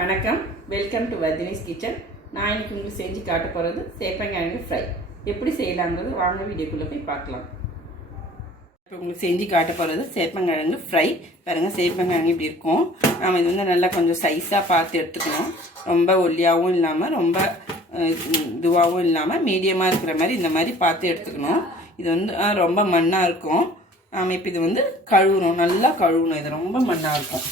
வணக்கம், welcome to வர்தினிஸ் kitchen. நான் இன்னைக்கு உங்களுக்கு செஞ்சு காட்ட போகிறது சேப்பங்கிழங்கு ஃப்ரை. எப்படி செய்யலாங்கிறது வாங்க வீடியோக்குள்ளே போய் பார்க்கலாம். இப்போ உங்களுக்கு செஞ்சு காட்ட போகிறது சேப்பங்கிழங்கு ஃப்ரை. பாருங்கள், சேப்பங்கிழங்கு இப்படி இருக்கும். நம்ம இது வந்து நல்லா கொஞ்சம் சைஸாக பார்த்து எடுத்துக்கணும். ரொம்ப ஒல்லியாகவும் இல்லாமல் ரொம்ப இதுவாகவும் இல்லாமல் மீடியமாக இருக்கிற மாதிரி இந்த மாதிரி பார்த்து எடுத்துக்கணும். இது வந்து ரொம்ப மண்ணாக இருக்கும். நாம் இப்போ இது வந்து கழுவுறோம், நல்லா கழுவணும். இது ரொம்ப மண்ணாக இருக்கும்.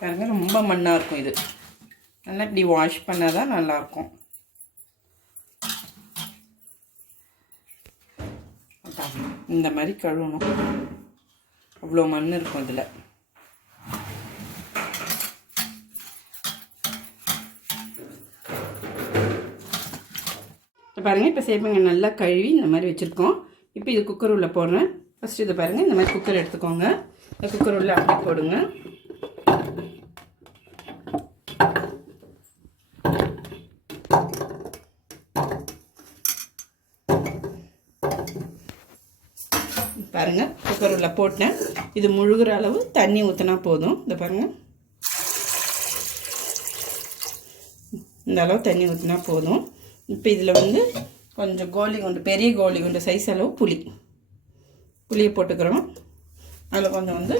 பாருங்க, ரொம்ப மண்ணாக இருக்கும். இது நல்லா இப்படி வாஷ் பண்ணால் தான் நல்லாயிருக்கும். இந்த மாதிரி கழுவணும். அவ்வளோ மண் இருக்கும் இதில். பாருங்கள், இப்போ சேப்பங்க நல்லா கழுவி இந்த மாதிரி வச்சுருக்கோம். இப்போ இது குக்கர் உள்ள போடுறேன். ஃபஸ்ட்டு இதை பாருங்கள், இந்த மாதிரி குக்கர் எடுத்துக்கோங்க. இந்த குக்கர் உள்ள அப்படியே போடுங்க. பாருங்க, குக்கர் உள்ள போட்டேன். இது முழுகிற அளவு தண்ணி ஊற்றினா போதும். இந்த பாருங்க, இந்த அளவு தண்ணி ஊற்றினா போதும். இப்போ இதில் வந்து கொஞ்சம் கோலி குண்டு, பெரிய கோலி குண்டு சைஸ் அளவு புளியை போட்டுக்கிறோம். அதில் கொஞ்சம் வந்து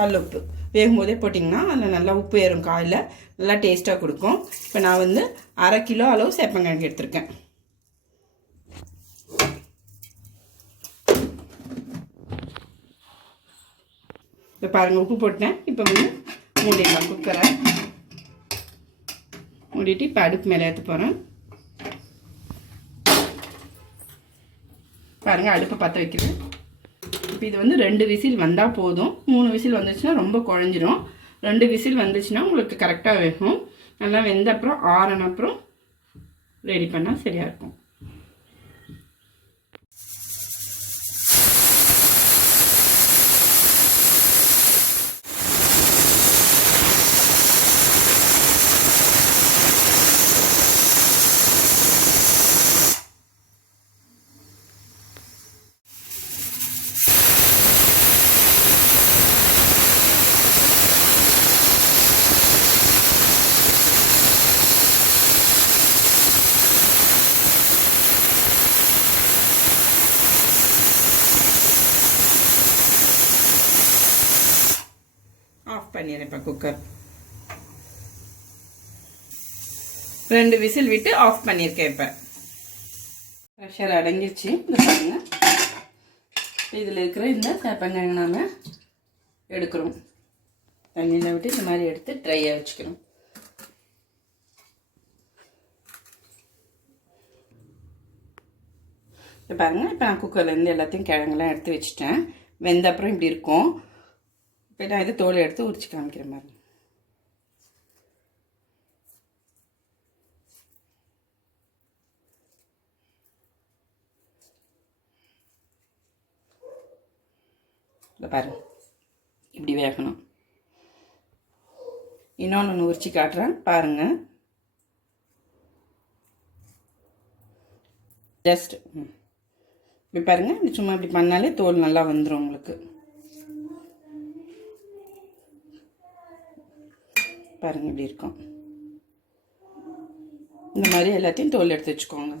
கல்லுப்பு வேகும்போதே போட்டிங்கன்னா அதில் நல்லா உப்பு ஏறும். காயில் நல்லா டேஸ்ட்டாக கொடுக்கும். இப்போ நான் வந்து 1/2 கிலோ அளவு சேப்பங்கிழங்கு எடுத்திருக்கேன். இப்போ பாருங்கள், உப்பு போட்டேன். இப்போ வந்து மூடிடலாம் குக்கரை. மூடிட்டு இப்போ அடுப்பு மேலே எடுத்து போகிறேன். பாருங்கள், அடுப்பை பற்ற வைக்கிறேன். இப்போ இது வந்து 2 விசில் வந்தால் போதும். 3 விசில் வந்துச்சுன்னா ரொம்ப குழஞ்சிரும். 2 விசில் வந்துச்சுன்னா உங்களுக்கு கரெக்டாக வேகும். நல்லா வெந்த அப்புறம் ஆறின அப்புறம் ரெடி பண்ணால் சரியாக இருக்கும். ஆஃப் பண்ணிடுறேன். இப்போ குக்கர் 2 விசில் விட்டு ஆஃப் பண்ணியிருக்கேன். இப்போ ப்ரெஷர் அடங்கிடுச்சு. இந்த பாருங்க, இதில் இருக்கிற இந்த சேப்பங்கிழங்கு நாம் எடுக்கிறோம். தண்ணியில் விட்டு இந்த மாதிரி எடுத்து ட்ரையாக வச்சுக்கிறோம். இப்போ பாருங்கள், இப்போ நான் குக்கர்லேருந்து எல்லாத்தையும் கிழங்குலாம் எடுத்து வச்சுட்டேன். வெந்த அப்புறம் இப்படி இருக்கும். இப்போ நான் இது தோலை எடுத்து உரிச்சு காமிக்கிற மாதிரி. இல்லை பாருங்க, இப்படி வேகணும். இன்னொன்று உரிச்சு காட்டுறேன் பாருங்கள். ஜஸ்ட் இப்படி பாருங்கள், இப்படி சும்மா இப்படி பண்ணாலே தோல் நல்லா வந்துடும் உங்களுக்கு. பாருங்கள், இப்படி இருக்கும். இந்த மாதிரி எல்லாத்தையும் தோல் எடுத்து வச்சுக்கோங்க.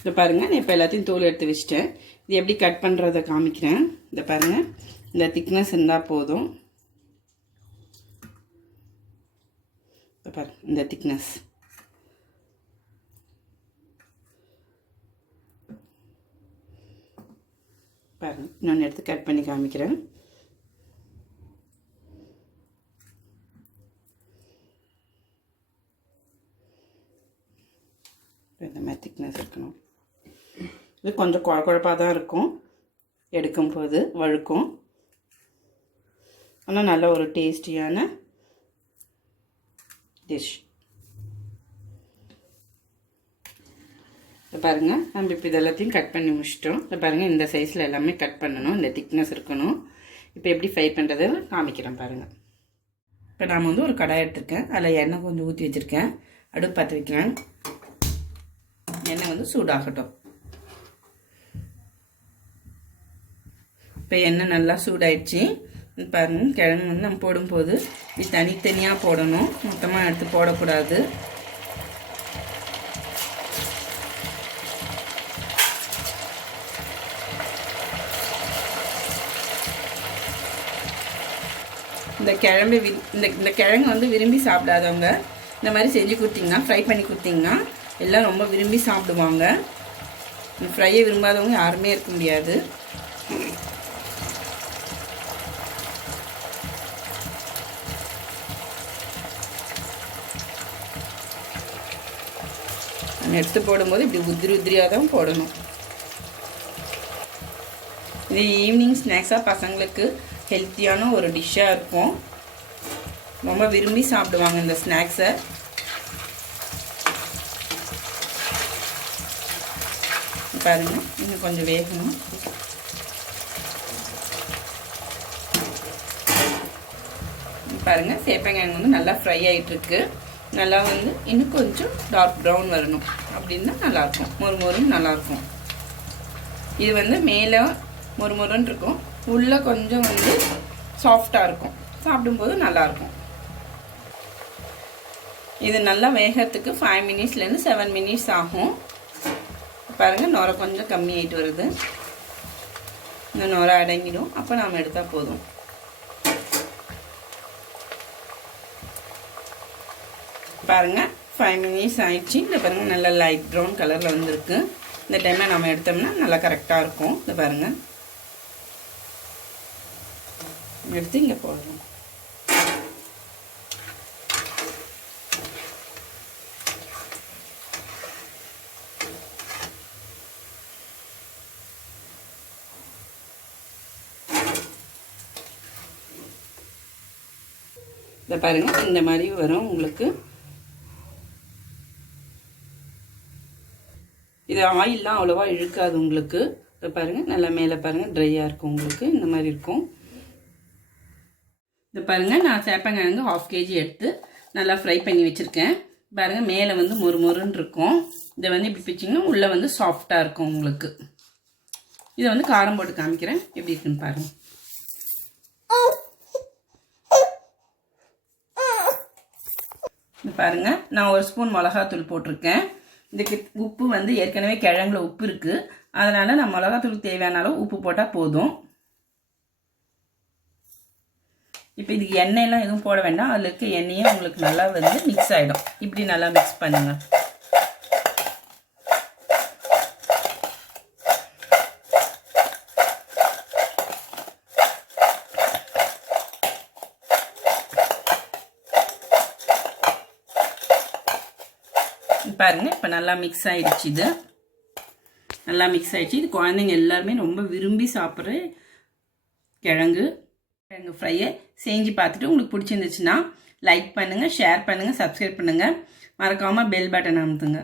இதை பாருங்கள், நான் இப்போ எல்லாத்தையும் தோல் எடுத்து வச்சுட்டேன். இது எப்படி கட் பண்ணுறதை காமிக்கிறேன். இதை பாருங்கள், இந்த திக்னஸ் இருந்தால் போதும். இதை பாருங்கள், இந்த திக்னஸ். பாருங்கள், இன்னொன்று எடுத்து கட் பண்ணி காமிக்கிறேன். இந்த மாதிரி திக்னஸ் இருக்கணும். இது கொஞ்சம் குழப்பாக தான் இருக்கும், எடுக்கும்போது வழுக்கும். ஆனால் நல்ல ஒரு டேஸ்டியான டிஷ். பாருங்கள் நம்ம இப்போ இதெல்லாத்தையும் கட் பண்ணி முடிச்சிட்டோம். இப்போ பாருங்கள் இந்த சைஸில் எல்லாமே கட் பண்ணணும், இந்த திக்னஸ் இருக்கணும். இப்போ எப்படி ஃப்ரை பண்ணுறது காமிக்கிறேன் பாருங்கள். இப்போ நான் வந்து ஒரு கடாய் எடுத்துருக்கேன், அதில் எண்ணெய் கொஞ்சம் ஊற்றி வச்சுருக்கேன். அடுப்பு பற்ற வைக்கிறேன். எண்ணெய் வந்து சூடாகட்டும். இப்போ எண்ணெய் நல்லா சூடாயிடுச்சு. பாருங்கள் கிழங்கு வந்து நம்ம போடும்போது இது தனித்தனியாக போடணும், மொத்தமாக எடுத்து போடக்கூடாது. இந்த கிழங்கு வந்து விரும்பி சாப்பிடாதவங்க இந்த மாதிரி செஞ்சு கொடுத்தீங்கன்னா, ஃப்ரை பண்ணி கொடுத்தீங்கன்னா எல்லாம் ரொம்ப விரும்பி சாப்பிடுவாங்க. ஃப்ரையை விரும்பாதவங்க யாருமே இருக்க முடியாது. எடுத்து போடும்போது இப்படி உதிரியாக தான் போடணும். இது ஈவினிங் ஸ்நாக்ஸாக பசங்களுக்கு ஹெல்த்தியான ஒரு டிஷ்ஷாக இருக்கும். ரொம்ப விரும்பி சாப்பிடுவாங்க இந்த ஸ்நாக்ஸை. பாருங்கள் இன்னும் கொஞ்சம் வேகணும். பாருங்கள் சேப்பங்கிழங்கு வந்து நல்லா ஃப்ரை ஆகிட்டுருக்கு. நல்லா வந்து இன்னும் கொஞ்சம் டார்க் ப்ரௌன் வரணும், அப்படின்னா நல்லாயிருக்கும். மொறுமொறுன்னு நல்லாயிருக்கும். இது வந்து மேலே மொறுமொறுன்னு இருக்கும், உள்ளே கொஞ்சம் வந்து சாஃப்டாக இருக்கும். சாப்பிடும்போது நல்லாயிருக்கும். இது நல்லா வேகிறதுக்கு 5 மினிட்ஸ்லேருந்து 7 மினிட்ஸ் ஆகும். பாருங்கள் நுரை கொஞ்சம் கம்மியாகிட்டு வருது. இந்த நுரை அடங்கிடும், அப்போ நாம் எடுத்தால் போதும். பாருங்கள் 5 மினிட்ஸ் ஆயிடுச்சு. இந்த பாருங்கள் நல்லா லைட் ப்ரௌன் கலரில் வந்துருக்கு. இந்த டைமில் நம்ம எடுத்தோம்னா நல்லா கரெக்டாக இருக்கும். இந்த பாருங்கள் எடுத்து இங்கே போடணும். இதை பாருங்கள் இந்த மாதிரி வரும் உங்களுக்கு. இது ஆயிலெலாம் அவ்வளோவா இழுக்காது உங்களுக்கு. இதை பாருங்கள் நல்லா மேலே பாருங்கள் ட்ரையாக இருக்கும் உங்களுக்கு. இந்த மாதிரி இருக்கும். இதை பாருங்கள் நான் சேப்பங்கிழங்கு 1/2 kg எடுத்து நல்லா ஃப்ரை பண்ணி வச்சுருக்கேன். பாருங்கள் மேலே வந்து மொறுமொறுன்னு இருக்கும். இதை வந்து இப்படி பிச்சிங்கன்னா உள்ளே வந்து சாஃப்டாக இருக்கும் உங்களுக்கு. இதை வந்து காரம் போட்டு காமிக்கிறேன் எப்படி இருக்குன்னு பாருங்கள். பாருங்கள் நான் 1 ஸ்பூன் மிளகாத்தூள் போட்டிருக்கேன். இதுக்கு உப்பு வந்து ஏற்கனவே கிழங்குல உப்பு இருக்குது, அதனால் நான் மிளகாத்தூள் தேவையான அளவு உப்பு போட்டால் போதும். இப்போ இதுக்கு எண்ணெயெல்லாம் எதுவும் போட வேண்டாம், அதில் இருக்க எண்ணெயே உங்களுக்கு நல்லா வந்து மிக்ஸ் ஆகிடும். இப்படி நல்லா மிக்ஸ் பண்ணுங்கள். பாருங்கள் இப்போ நல்லா மிக்ஸ் ஆகிடுச்சு. இது நல்லா மிக்ஸ் ஆகிடுச்சு. இது குழந்தைங்க எல்லாருமே ரொம்ப விரும்பி சாப்பிட்ற கிழங்கு ஃப்ரையை செஞ்சு பார்த்துட்டு உங்களுக்கு பிடிச்சிருந்துச்சுன்னா லைக் பண்ணுங்கள், ஷேர் பண்ணுங்கள், சப்ஸ்கிரைப் பண்ணுங்கள். மறக்காமல் பெல் பட்டன் அமுத்துங்க.